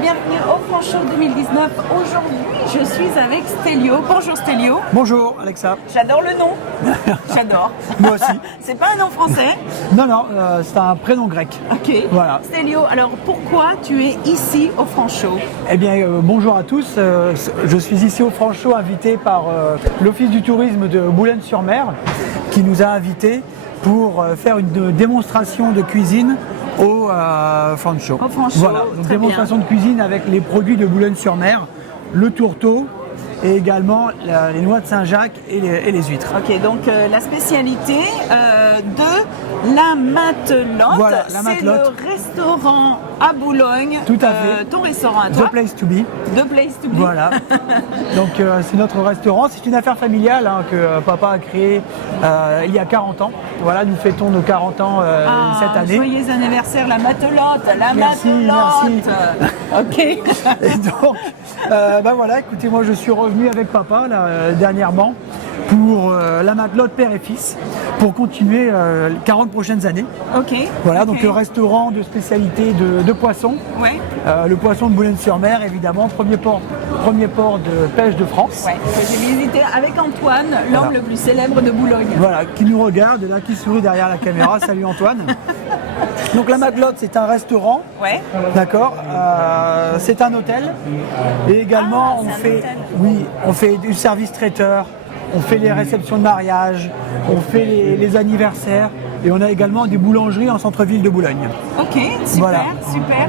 bienvenue au Franchot 2019. Aujourd'hui, je suis avec Stélio. Bonjour Stélio. Bonjour Alexa. J'adore le nom. J'adore. Moi aussi. C'est pas un nom français? Non, c'est un prénom grec. Ok. Voilà. Stélio, alors pourquoi tu es ici au Franchot? Eh bien, bonjour à tous. Je suis ici au Franchot, invité par l'Office du tourisme de Boulogne-sur-Mer, qui nous a invités pour faire une démonstration de cuisine au Franchot. Au Franchot, Voilà, donc très démonstration bien. de cuisine avec les produits de Boulogne-sur-Mer, le tourteau et également les noix de Saint-Jacques et les huîtres. Ok, donc la spécialité de La Matelote, Voilà, La c'est Matelote. le restaurant à Boulogne. Tout à fait. Ton restaurant à toi. The place to be. The place to be. Voilà. Donc c'est notre restaurant. C'est une affaire familiale que papa a créée il y a 40 ans. Voilà, nous fêtons nos 40 ans cette année. Joyeux anniversaire La Matelote, La Merci, Matelote. Ok. Et donc, voilà, écoutez, moi je suis revenu avec papa là, dernièrement pour la Matelote père et fils pour continuer les 40 prochaines années. Ok. Voilà, ok. donc restaurant de spécialité de poisson. Ouais. Le poisson de Boulogne-sur-Mer, évidemment, premier port de pêche de France. Ouais, que j'ai visité avec Antoine, l'homme Voilà. le plus célèbre de Boulogne. Voilà, qui nous regarde, là, qui sourit derrière la caméra. Salut Antoine. Donc la Matelote, c'est un restaurant, Ouais. d'accord. C'est un hôtel. Et également, Ah, on c'est un fait, hôtel. oui, on fait du service traiteur, on fait les réceptions de mariage, on fait les anniversaires, et on a également des boulangeries en centre-ville de Boulogne. Ok, super, Voilà. super.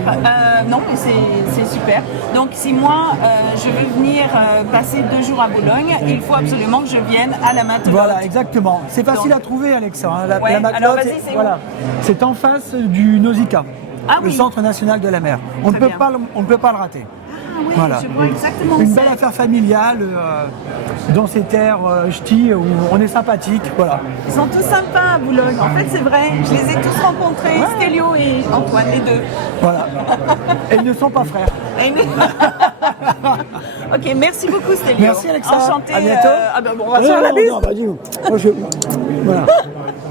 Non, mais c'est super. Donc, si moi, je veux venir passer 2 jours à Boulogne, il faut absolument que je vienne à la Matelote. Voilà, exactement. C'est facile Donc- à trouver, Alexa. Hein. La Ouais, Matelote, alors vas-y, c'est où voilà. C'est en face du Nausicaa, Ah le oui. Centre national de la mer. On Très bien. on ne peut pas le rater. Ah ouais, Voilà. je vois exactement où Une c'est. belle affaire familiale dans ces terres ch'tis où on est sympathique. Voilà. Ils sont tous sympas à Boulogne. En fait, c'est vrai. Je les ai tous rencontrés, Stélio et Antoine, les deux. Voilà. Et ils ne sont pas frères. Et mais- ok, merci beaucoup Stélio. Merci, Alexa. Enchanté. À bientôt. Ah ben bon, on va se faire la bise. bah, dis-nous. Voilà.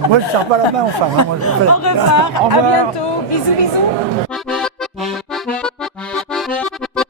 Moi, je ne sers pas la main aux femmes. Hein. Moi, je fais- Au revoir. Au revoir. À bientôt. Bisous, bisous.